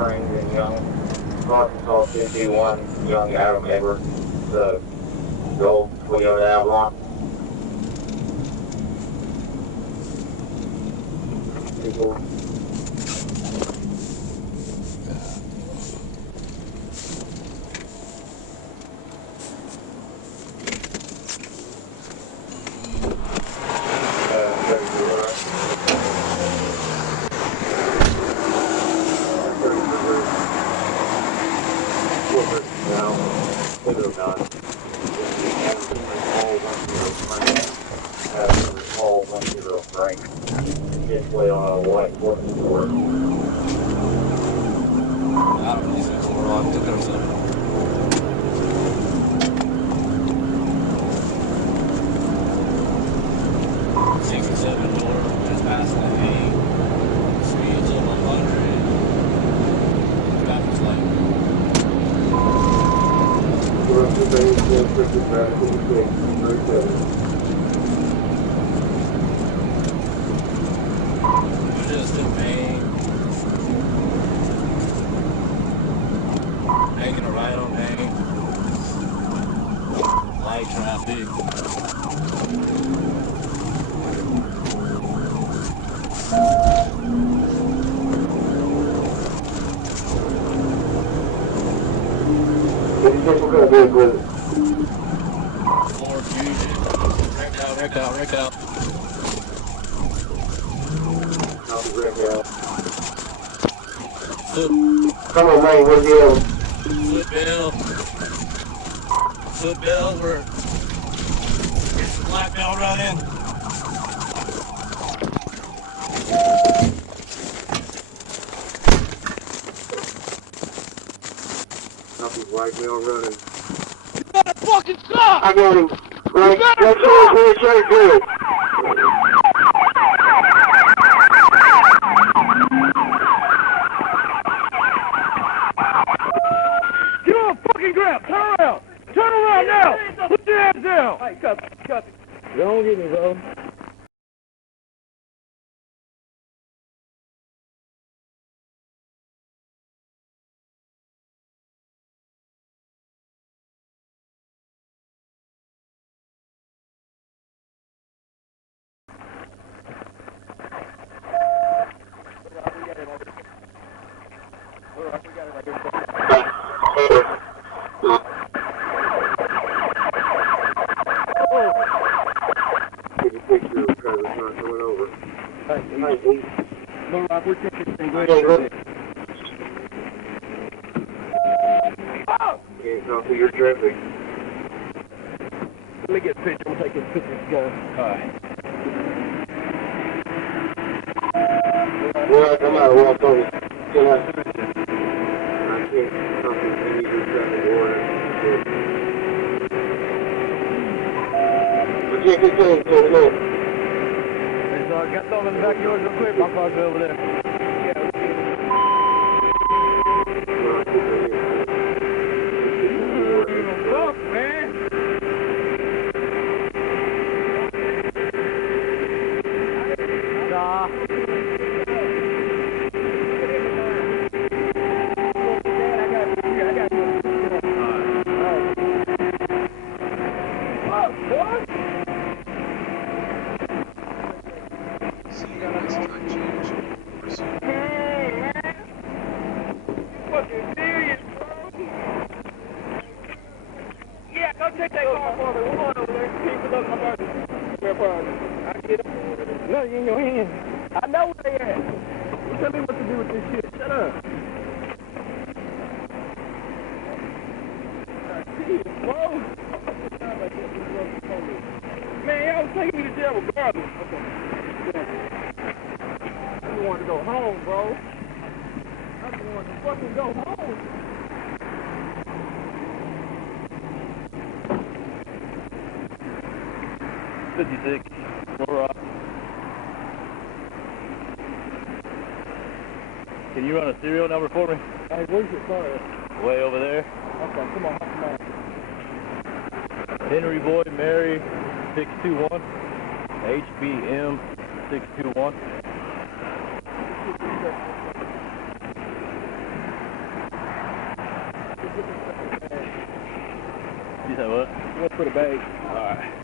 Springs and Young, Arkansas 51, Young Adam Edwards, the gold Toyota Avalon. People. Come on, man, where's the other? Flip bill, we're get some black belt running. Copy, white belt running. You better fucking stop! I got him. Right, that's good. Turn around now! Put your hands down! Hey, cut. Don't get me, bro. Your traffic. Let me get a picture. I'm taking a picture of the gun. Alright. Well, I'm out of walk over. I can't something any of your traffic order. But check this thing, look. Hey, so I got something in the back of yours real quick. My car's over there. No, you in your hand. I know where they at. You tell me what to do with this shit. Shut up. Whoa. Man, y'all was taking me to jail regardless. Okay. I just wanted to go home, bro. I just wanted to fucking go home. 56. All right. Can you run a serial number for me? Hey, where's your car at? Way over there. Okay, come on, come on. Henry Boy Mary 621. HBM 621. You said what? What's for the bag? Alright.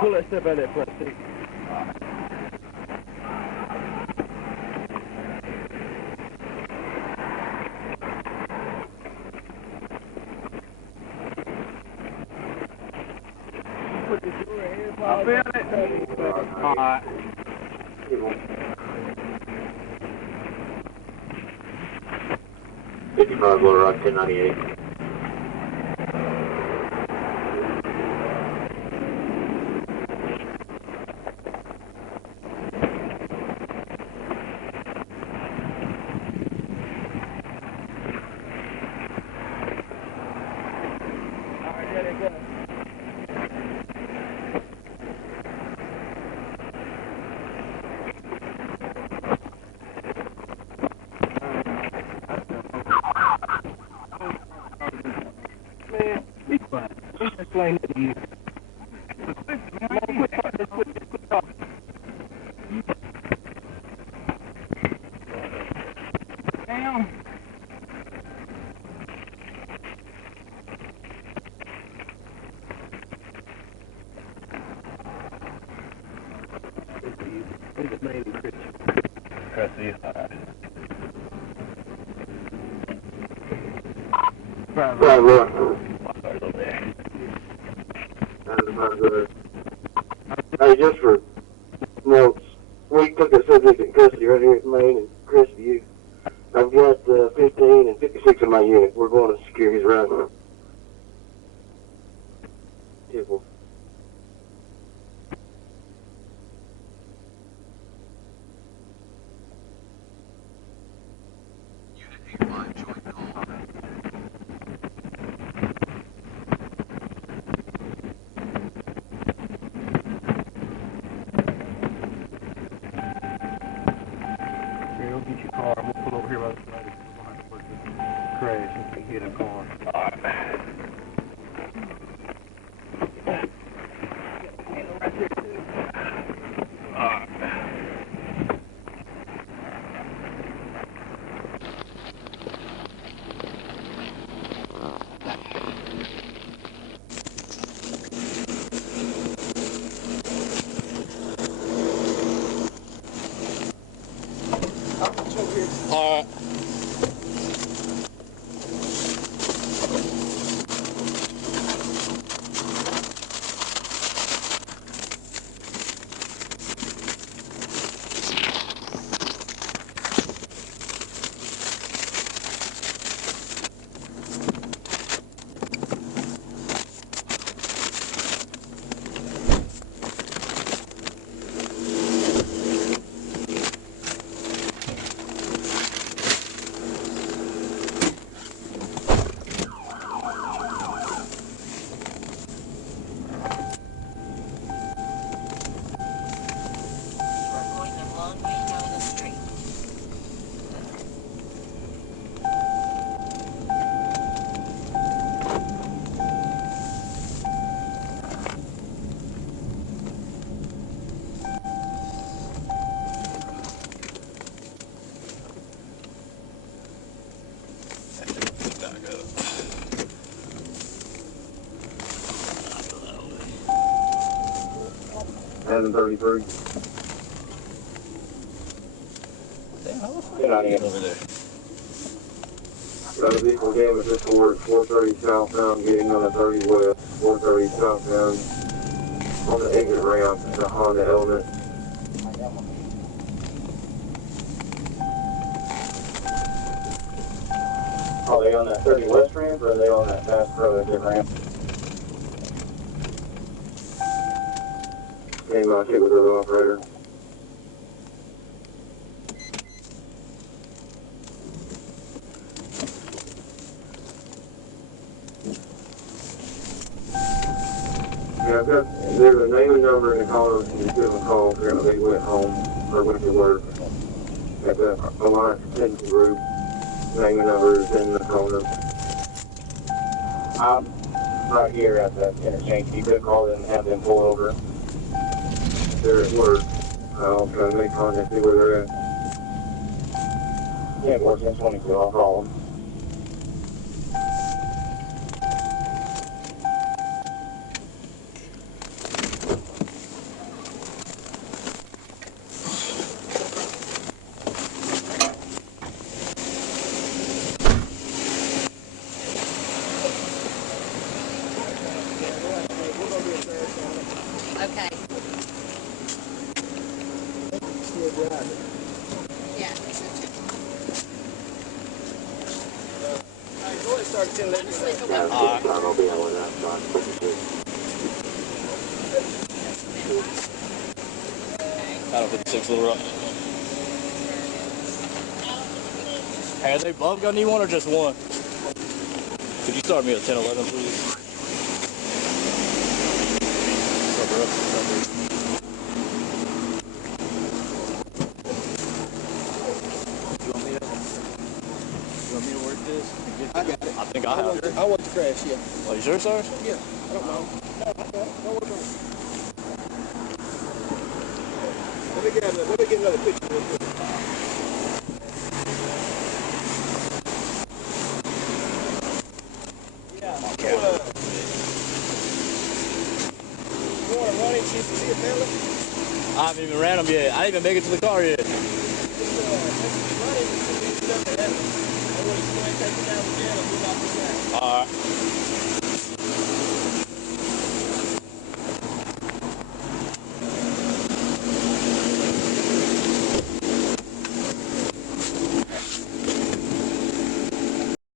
Pull that step out of that front seat. Put this door in here. I feel it. Alright. 55 Little Rock 1098. Alright, there they go. Man, be quiet. Let me explain that to you. Quit talking. Damn. Where's the name of Christian? Crestview. Alright. Right, Right, look. Car's over there. That's about good. Hey, just for notes, we took a subject in custody right here at Main and Crestview. I've got 15 and 56 in my unit. We're going to secure his right now. Typical. Here, go get your car. I'm gonna pull over here by the side. We're gonna have to work this crash if we get a car. Alright. Alright. Back up. 733. Damn, how the fuck Get out of is here. over there? Got a vehicle damage this toward 430 southbound, getting on the 30 west, 430 southbound, on the exit ramp, the Honda Element. Are they on that 30 west ramp, or are they on that fast pro exit ramp? Came out, check with the other operator. Yeah, I've got, there's a name and number in the caller. You give them a call. Apparently they went home or went to work. Got the Alliance Technical Group. Name and number is in the caller. I'm right here at the interchange. You could call them and have them pull over. They're at work. I'll try to make contact, see where they're at. Yeah, 1422. I'll call them. Okay. Yeah. Go ahead and start at 10 11. I'll be on that side. Title 56 Little Rock. Hey, are they both gonna need one or just one? Could you start me at 10 11, please? What's up, bro? What's up, dude? You want me to work this? I got it. I think I have it. I want the crash, yeah. Oh, you sure, sir? Yeah, I don't know. No, I got it. Don't worry about it. Let me get another picture real quick. Yeah. You want to run and see a fella? I haven't even ran them yet. I didn't even make it to the car yet. Alright.